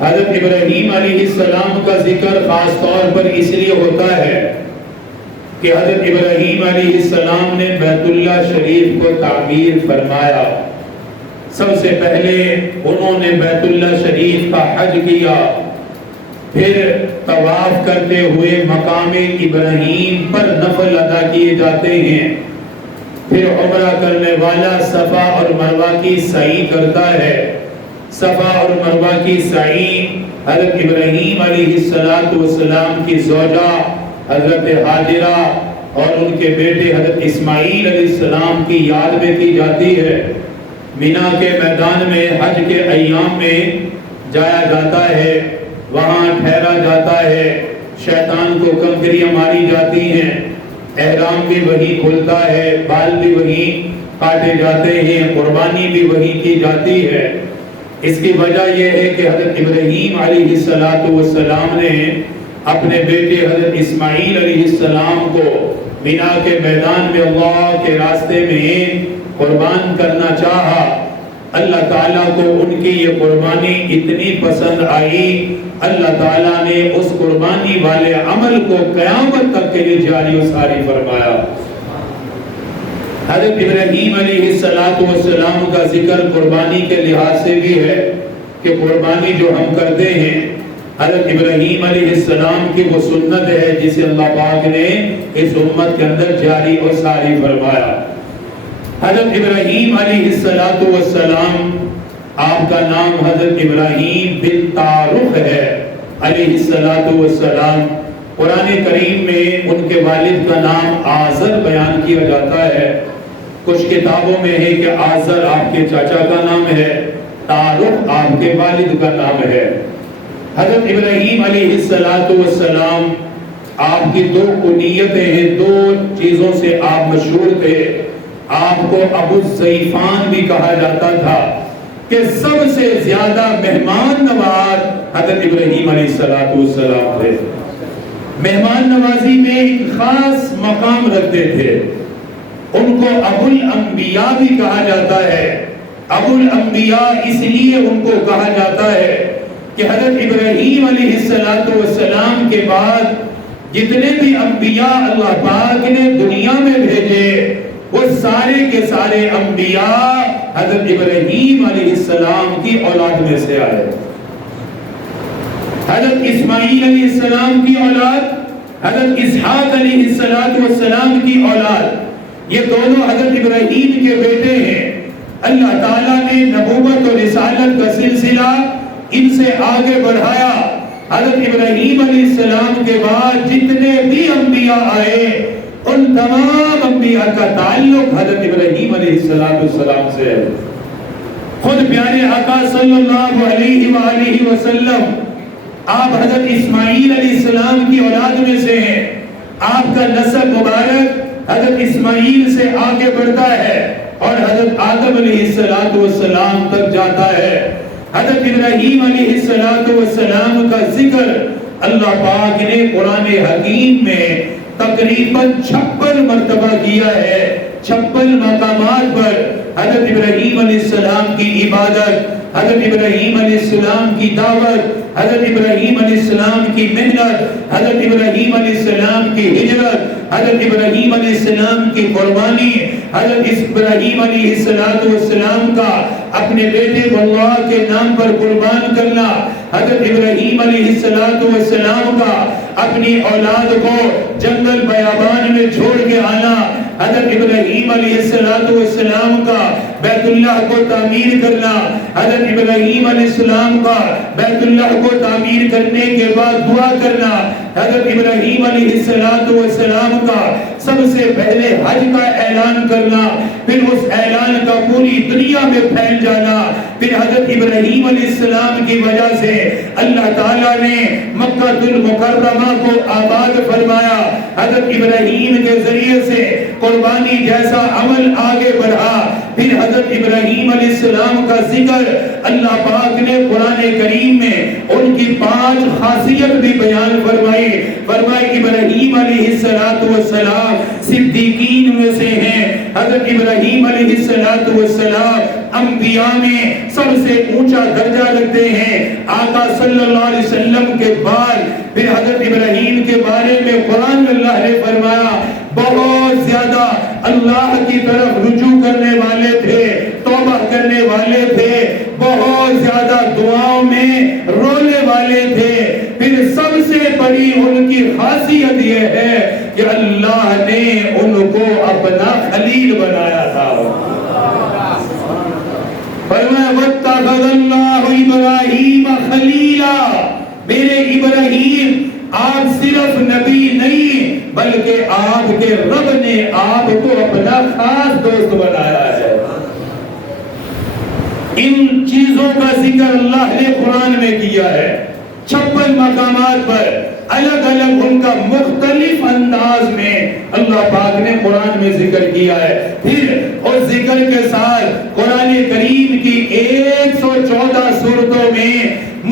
حضرت ابراہیم علیہ السلام کا ذکر خاص طور پر اس لیے ہوتا ہے کہ حضرت ابراہیم علیہ السلام نے بیت اللہ شریف کو تعمیر فرمایا. سب سے پہلے انہوں نے بیت اللہ شریف کا حج کیا، پھر طواف کرتے ہوئے مقام ابراہیم پر نفل ادا کیے جاتے ہیں. پھر عمرہ کرنے والا صفا اور مروہ کی سعی کرتا ہے. صفا اور مروہ کی سعی حضرت ابراہیم علیہ السلام کی زوجہ حضرت حاجرہ اور ان کے بیٹے حضرت اسماعیل علیہ السلام کی یاد میں کی جاتی ہے. مینا کے میدان میں حج کے ایام میں جایا جاتا ہے، وہاں ٹھہرا جاتا ہے، شیطان کو کنکریاں ماری جاتی ہیں، احرام بھی وہی کھلتا ہے، بال بھی وہی کاٹے جاتے ہیں، قربانی بھی وہی کی جاتی ہے. اس کی وجہ یہ ہے کہ حضرت ابراہیم علیہ السلام نے اپنے بیٹے حضرت اسماعیل علیہ السلام کو مینا کے میدان میں اللہ کے راستے میں قربان کرنا چاہا. اللہ تعالیٰ کو ان کی یہ قربانی اتنی پسند آئی، اللہ تعالیٰ نے اس قربانی والے عمل کو قیامت تک کے لیے جاری و ساری فرمایا. حضرت ابراہیم علیہ السلام کا ذکر قربانی کے لحاظ سے بھی ہے کہ قربانی جو ہم کرتے ہیں حضرت ابراہیم علیہ السلام کی وہ سنت ہے جسے اللہ پاک نے اس امت کے اندر جاری و ساری فرمایا. حضرت ابراہیم علیہ السلام، آپ کا نام حضرت ابراہیم بن تارخ ہے علیہ السلام. قرآن کریم میں ان کے والد کا نام آزر بیان کیا جاتا ہے. کچھ کتابوں میں ہے کہ آزر آپ کے چاچا کا نام ہے، تارخ آپ کے والد کا نام ہے. حضرت ابراہیم علیہ السلام، آپ کی دو کنیتیں ہیں، دو چیزوں سے آپ مشہور تھے. آپ کو ابو الزیفان بھی کہا جاتا تھا کہ سب سے زیادہ مہمان نواز حضرت ابراہیم علیہ السلام تھے. مہمان نوازی میں ایک خاص مقام رکھتے تھے. ان کو ابو الانبیاء بھی کہا جاتا ہے. ابو الانبیاء اس لیے ان کو کہا جاتا ہے کہ حضرت ابراہیم علیہ السلام کے بعد جتنے بھی انبیاء اللہ پاک نے دنیا میں بھیجے وہ سارے کے سارے انبیاء حضرت ابراہیم علیہ السلام کی اولاد میں سے آئے. حضرت اسماعیل علیہ السلام کی اولاد، حضرت اسحاق علیہ السلام کی اولاد، یہ دونوں حضرت ابراہیم کے بیٹے ہیں. اللہ تعالیٰ نے نبوت اور رسالت کا سلسلہ ان سے آگے بڑھایا. حضرت ابراہیم علیہ السلام کے بعد جتنے بھی انبیاء آئے ان تمام انبیاء کا تعلق حضرت ابراہیم علیہ السلام سے ہے. خود پیارے آقا صلی اللہ علیہ وآلہ وسلم آپ حضرت اسماعیل علیہ السلام کی اولاد میں سے ہیں. آپ کا نسب مبارک حضرت اسماعیل سے آگے بڑھتا ہے اور حضرت آدم علیہ السلام تک جاتا ہے. حضرت ابراہیم علیہ السلام کا ذکر اللہ پاک نے قرآن حکیم میں تقریباً 56 مرتبہ کیا ہے. 56 مقامات پر حضرت ابراہیم علیہ السلام کی عبادت، حضرت ابراہیم علیہ السلام کی دعوت، حضرت ابراہیم علیہ السلام کی محنت، حضرت ابراہیم علیہ السلام کی ہجرت، حضرت ابراہیم علیہ السلام کی قربانی، حضرت ابراہیم علیہ السلام کا اپنے بیٹے کو اللہ کے نام پر قربان کرنا، حضرت ابراہیم علیہ السلام کا اپنی اولاد کو جنگل بیابان میں چھوڑ کے آنا، حضرت ابراہیم علیہ السلام کا بیت اللہ کو تعمیر کرنا، حضرت ابراہیم علیہ السلام کا بیت اللہ کو تعمیر کرنے کے بعد دعا کرنا، حضرت ابراہیم علیہ السلام کا سب سے پہلے حج کا اعلان کرنا، پھر اس اعلان کا پوری دنیا میں پھیل جانا، پھر حضرت ابراہیم علیہ السلام کی وجہ سے اللہ تعالیٰ نے مکہ المکرمہ کو آباد فرمایا. حضرت ابراہیم کے ذریعے سے قربانی جیسا عمل آگے بڑھا. پھر حضرت ابراہیم علیہ السلام کا ذکر اللہ پاک نے قرآن کریم میں ان کی 5 خاصیت بھی بیان فرمائی. ابراہیم علیہ السلام صدیقین میں سے ہیں. حضرت ابراہیم علیہ السلام انبیاء میں سب سے اونچا درجہ رکھتے ہیں. آقا صلی صلی اللہ علیہ وسلم کے بعد پھر حضرت ابراہیم کے بارے میں قرآن میں اللہ نے فرمایا بہت زیادہ اللہ کی طرف رجوع کرنے والے تھے، توبہ کرنے والے تھے، بہت زیادہ دعاؤں میں رونے والے تھے۔ پھر سب سے بڑی ان کی خاصیت یہ ہے کہ اللہ نے ان کو اپنا خلیل بنایا تھا۔ فرمایا وَاتَّخَذَ اللَّهُ إِبْرَاهِيمَ خَلِيلًا، میرے ابراہیم آپ صرف نبی نہیں بلکہ آپ کے رب نے آپ کو اپنا خاص دوست بنایا ہے۔ ان چیزوں کا ذکر اللہ نے قرآن میں کیا ہے، 56 مقامات پر الگ الگ ان کا مختلف انداز میں اللہ پاک نے قرآن میں ذکر کیا ہے۔ پھر اس ذکر کے ساتھ قرآن کریم کی 114 سورتوں میں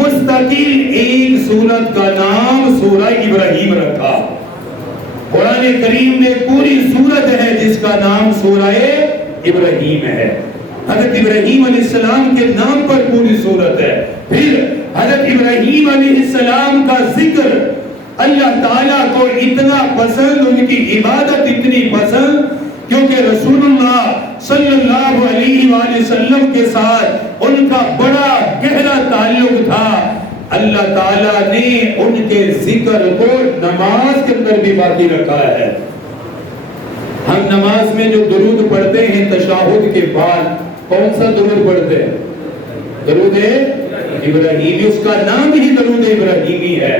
مستقل ایک سورت کا نام سورہ ابراہیم رکھا۔ قرآن کریم میں پوری سورت ہے جس کا نام سورہ ابراہیم ہے۔ حضرت ابراہیم علیہ السلام کے نام پر پوری سورت ہے۔ پھر حضرت ابراہیم علیہ السلام کا ذکر اللہ تعالیٰ کو اتنا پسند، ان کی عبادت اتنی پسند، کیونکہ رسول اللہ صلی اللہ علیہ وآلہ وسلم کے ساتھ ان کا بڑا گہرا تعلق تھا۔ اللہ تعالیٰ نے ان کے ذکر کو نماز کے اندر بھی باقی رکھا ہے۔ ہم نماز میں جو درود پڑھتے ہیں تشہد کے بعد کون سا درود پڑھتے ہیں؟ درود ابراہیمی، اس کا نام ہی درود ابراہیمی ہے۔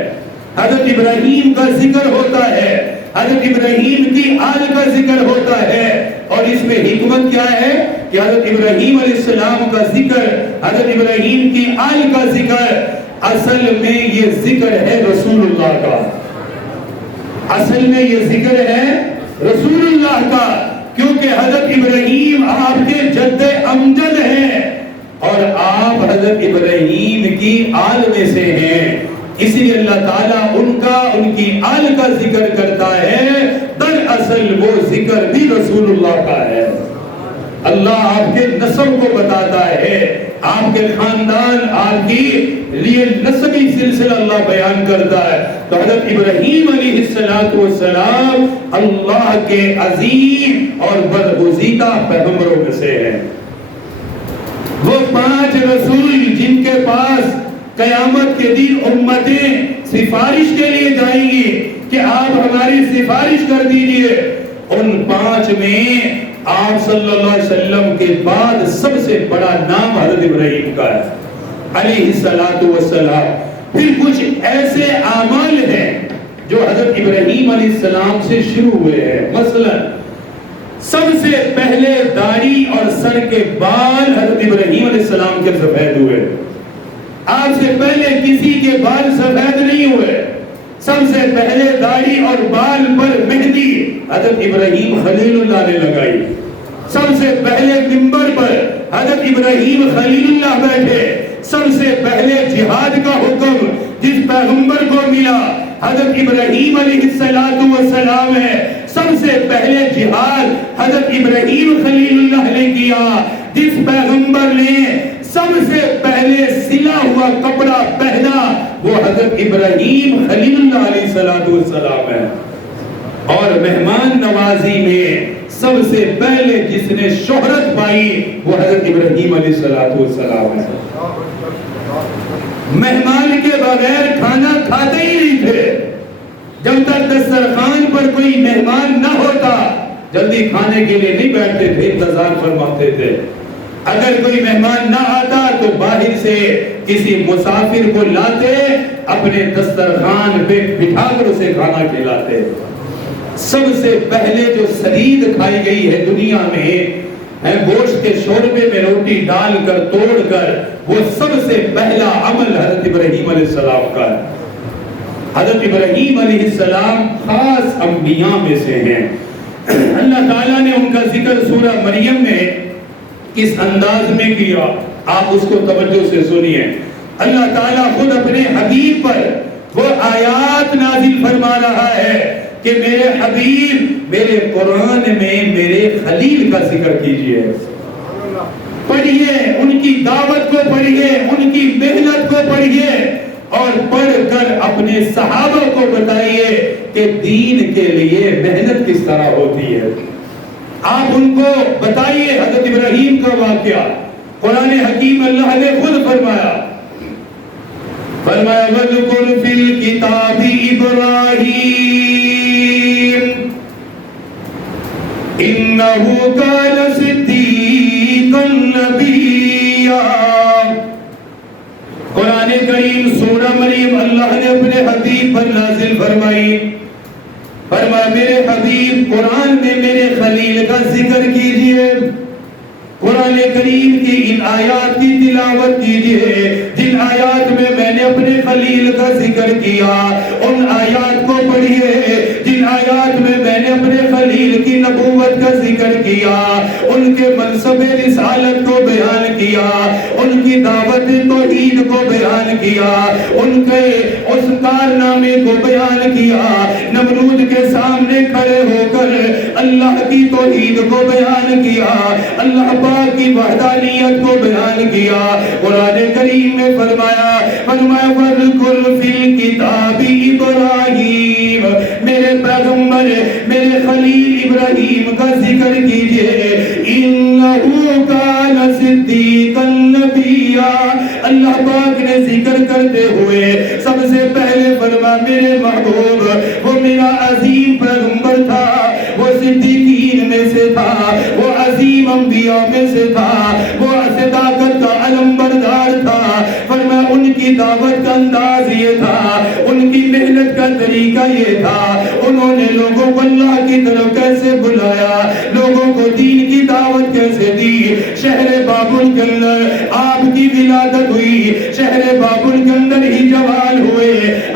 حضرت ابراہیم کا ذکر ہوتا ہے، حضرت ابراہیم کی آل کا ذکر ہوتا ہے، اور اس میں حکمت کیا ہے کہ حضرت ابراہیم علیہ السلام کا ذکر، حضرت ابراہیم کی آل کا ذکر، اصل میں یہ ذکر ہے رسول اللہ کا، اصل میں یہ ذکر ہے رسول اللہ کا، کیونکہ حضرت ابراہیم آپ کے جد امجد ہیں اور آپ حضرت ابراہیم کی آل میں سے ہیں، اس لیے اللہ تعالیٰ ان کی آل کا ذکر کرتا ہے۔ دراصل وہ ذکر بھی رسول اللہ کا ہے۔ اللہ آپ کے نسب کو بتاتا ہے، آپ کے خاندان، آپ کی لیے نسبی سلسلہ اللہ بیان کرتا ہے۔ تو حضرت ابراہیم علیہ السلام اللہ کے عظیم اور برگزیدہ پیغمبروں میں سے ہیں۔ وہ 5 رسول جن کے پاس قیامت کے دن امتیں سفارش کے لیے جائیں گی کہ آپ ہماری سفارش کر دیجئے، ان 5 میں آپ صلی اللہ علیہ وسلم کے بعد سب سے بڑا نام حضرت ابراہیم کا ہے علیہ السلام۔ پھر کچھ ایسے اعمال ہیں جو حضرت ابراہیم علیہ السلام سے شروع ہوئے ہیں۔ مثلا سب سے پہلے داڑھی اور سر کے بال حضرت ابراہیم علیہ السلام کے سفید ہوئے، آپ سے پہلے کسی کے بال سفید نہیں ہوئے۔ سب سے پہلے داڑھی اور بال پر مہندی حضرت ابراہیم خلیل اللہ نے لگائی۔ سب سے پہلے منبر پر حضرت ابراہیم خلیل اللہ بیٹھے۔ سب سے پہلے جہاد کا حکم جس پیغمبر کو ملا حضرت ابراہیم علیہ السلام ہے۔ سب سے پہلے جہاد حضرت ابراہیم خلیل اللہ نے کیا۔ جس پیغمبر نے سب سے پہلے سلا ہوا کپڑا پہنا وہ حضرت ابراہیم خلیل اللہ علیہ السلام ہے۔ اور مہمان نوازی میں سب سے پہلے جس نے شہرت پائی وہ حضرت ابراہیم علیہ السلام ہے۔ مہمان کے بغیر کھانا کھاتے ہی نہیں تھے۔ جب تک دسترخوان پر کوئی مہمان نہ ہوتا جلدی کھانے کے لیے نہیں بیٹھتے تھے، انتظار فرماتے تھے۔ اگر کوئی مہمان نہ آتا تو باہر سے کسی مسافر کو لاتے، اپنے دسترخوان پہ بٹھا کر اسے کھانا کھلاتے۔ سب سے پہلے جو سرید کھائی گئی ہے دنیا میں، گوشت کے شوربے میں روٹی ڈال کر توڑ کر، وہ سب سے پہلا عمل حضرت ابراہیم علیہ السلام کا ہے۔ حضرت ابراہیم علیہ السلام خاص انبیاء میں سے ہیں۔ اللہ تعالیٰ نے ان کا ذکر سورہ مریم میں کس انداز میں کیا، آپ اس کو توجہ سے سنیے۔ اللہ تعالیٰ خود اپنے حبیب پر وہ آیات نازل فرما رہا ہے کہ میرے حبیب میرے قرآن میں میرے خلیل کا ذکر کیجئے، پڑھیے، ان کی دعوت کو پڑھیے، ان کی محنت کو پڑھیے۔ اور پڑھ کر اپنے صحابہ کو بتائیے کہ دین کے لیے محنت کس طرح ہوتی ہے. آپ ان کو بتائیے حضرت ابراہیم کا واقعہ. قرآن حکیم اللہ نے خود فرمایا وَذْكُرْ فِي الْكِتَابِ إِبْرَاهِيمَ إِنَّهُ كَانَ صِدِّيقًا نَبِيًّا. قرآن کریم سورہ مریم اللہ نے اپنے حبیب پر نازل فرمائی. فرمایا میرے حبیب قرآن میں میرے خلیل کا ذکر کیجئے. قرآن کریم کی ان آیات کی تلاوت کیجئے جن آیات میں میں نے اپنے خلیل کا ذکر کیا. ان آیات کو پڑھیے جن آیات میں میں نے اپنے خلیل کی نبوت کا ذکر کیا, ان کے منصب رسالت کو بیان کیا, ان کی دعوت توحید کو بیان کیا, ان کے اس کارنامے کو بیان کیا, نمرود کے سامنے کھڑے ہو کر اللہ کی توحید کو بیان کیا, اللہ پاک کی وحدانیت کو بیان کیا. قرآن کریم میں فرمایا وَذْكُرْ فِي الْكِتَابِ إِبْرَاهِيمَ, میرے پیغمبر میرے خلیل ابراہیم کا ذکر کیجئے. إِنَّهُ كَانَ صِدِّيقًا نَبِيًّا. اللہ پاک نے ذکر کرتے ہوئے سب سے پہلے فرما میرے محبوب وہ میرا عظیم پیغمبر تھا, وہ صدیقین میں سے تھا, وہ عظیم انبیاء میں سے تھا, وہ صداقت کا علم بردار تھا. فرما ان کی دعوت کا انداز یہ تھا, ان کی محنت کا طریقہ یہ تھا, انہوں نے لوگوں کو اللہ کی طرف کیسے بلایا, لوگوں کو دین کی دعوت کیسے دی. شہر بابل کے اندر آپ کی ولادت ہوئی, شہر بابل کے اندر ہی جوان ہوئے.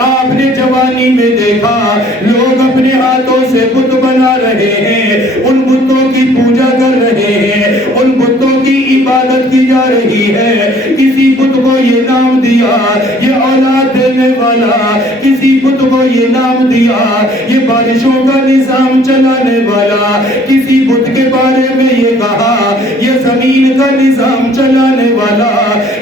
آپ نے جوانی میں دیکھا لوگ اپنے ہاتھوں سے بت بنا رہے ہیں, ان بتوں کی پوجا کر رہے ہیں, ان بتوں کی عبادت کی جا رہی ہے. کسی بت کو یہ نام دیا یہ اولاد دینے والا, کسی بت کو یہ نام دیا یہ بارشوں کا نظام چلانے والا, کسی بت کے بارے میں یہ کہا یہ زمین کا نظام چلانے والا,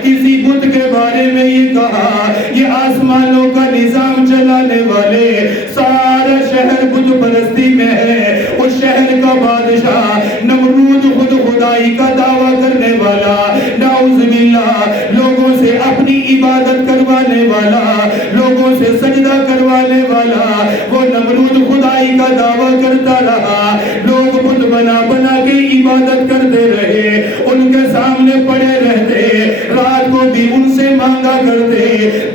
کسی بت کے بارے میں یہ کہا یہ آسمانوں کا نظام چلانے والے. سارا شہر بت پرستی میں ہے. اس شہر کا بادشاہ نمرود خود خدائی کا دعویٰ کرنے والا, نعوذ باللہ لوگوں سے اپنی عبادت کروانے والا, لوگوں سے سجدہ کروانے والا, وہ نمرود خدائی کا دعویٰ کرتا رہا. لوگ بت بنا بنا کے عبادت کرتے رہے, ان کے سامنے پڑے رہتے, رات کو بھی ان سے مانگا کرتے,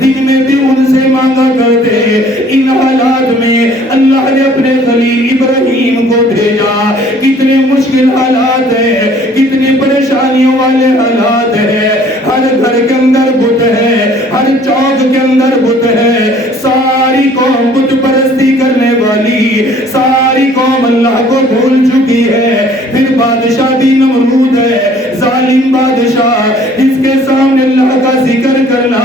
دن میں بھی ان سے مانگا کرتے. ان حالات میں اللہ نے اپنے خلیل ابراہیم کو بھیجا. کتنے مشکل حالات ہیں, کتنی پریشانیوں والے حالات ہیں. ہر گھر کے اندر بت ہے, ہر چوک کے اندر بت ہے. ساری قوم بت پرستی کرنے والی, ساری قوم اللہ کو بھول چکی ہے. پھر بادشاہ بھی نمرود ہے, ظالم بادشاہ, جس کے سامنے اللہ کا ذکر کرنا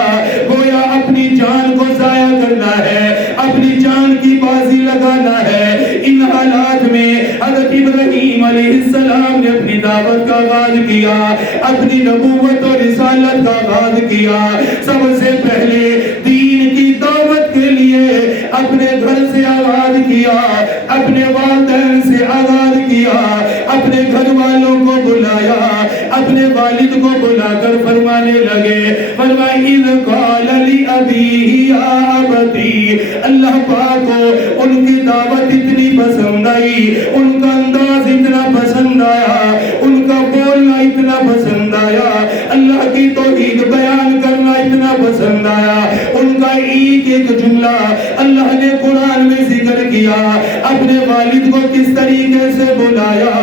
گویا اپنی جان کو ضائع کرنا ہے, اپنی جان کی بازی لگانا ہے. ان حالات میں حضرت ابراہیم علیہ السلام نے اپنی دعوت کا آغاز کیا, اپنی نبوت اور رسالت کا آغاز کیا. سب سے پہلے دین کی دعوت کے لیے اپنے گھر سے آغاز کیا, اپنے والدین سے آغاز کیا, اپنے گھر والوں کو بلایا, اپنے والد کو بلا کر فرمانے لگے. فرمایا اِذْ قَالَ لِأَبِيهِ يَا أَبَتِي. اللہ پاک کو ان کی دعوت اتنی پسند آئی, ان کا انداز اتنا پسند آیا, ان کا بولنا اتنا پسند آیا, اللہ کی توحید بیان کرنا اتنا پسند آیا. ان کا ایک ایک جملہ اللہ نے قرآن میں ذکر کیا. اپنے والد کو کس طریقے سے بلایا,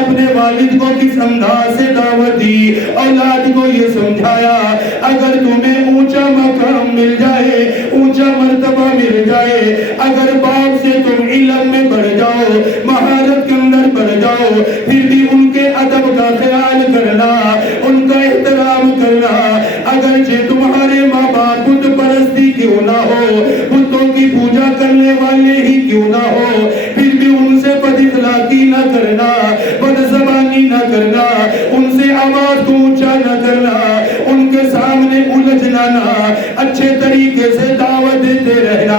اپنے والد کو کس انداز سے دعوت دی, اولاد کو یہ سمجھایا اگر تمہیں اونچا مقام مل جائے, اونچا مرتبہ مل جائے, اگر باپ سے تم علم میں بڑھ جاؤ, مہارت کے اندر بڑھ جاؤ, پھر بھی ان کے ادب کا خیال کرنا, ان کا احترام کرنا. اگرچہ تمہارے ماں باپ بت پرستی کیوں نہ ہو, بتوں کی پوجا کرنے والے ہی کیوں نہ ہو, پھر بھی ان سے بد اخلاقی نہ کرنا, بد زبانی نہ کرنا, ان سے آواز کو اونچا نہ کرنا, ان کے سامنے الجھ اچھے طریقے سے دعوت دیتے رہنا،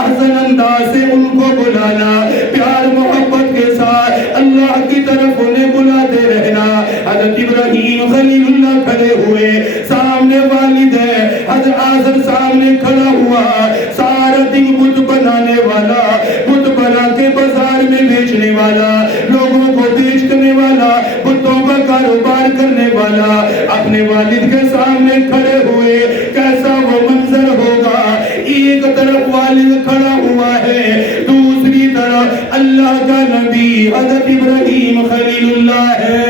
احسن انداز سے ان کو بلانا، پیار محبت کے ساتھ اللہ کی طرف انہیں بلاتے رہنا۔ حضرت ابراہیم خلیل اللہ کھڑے ہوئے، سامنے والد ہے، حضرت آزر سامنے کھڑا ہوا، سارا دن بت بنانے والا، بت بنا کے بازار میں بیچنے والا، لوگوں کو بیچنے والا، بتوں کا کاروبار کرنے والا، اپنے والد کے سامنے کھڑے ہوئے، کیسا وہ منظر ہوگا؟ ایک طرف والد کھڑا ہوا ہے، دوسری طرف اللہ کا نبی حضرت ابراہیم خلیل اللہ ہے۔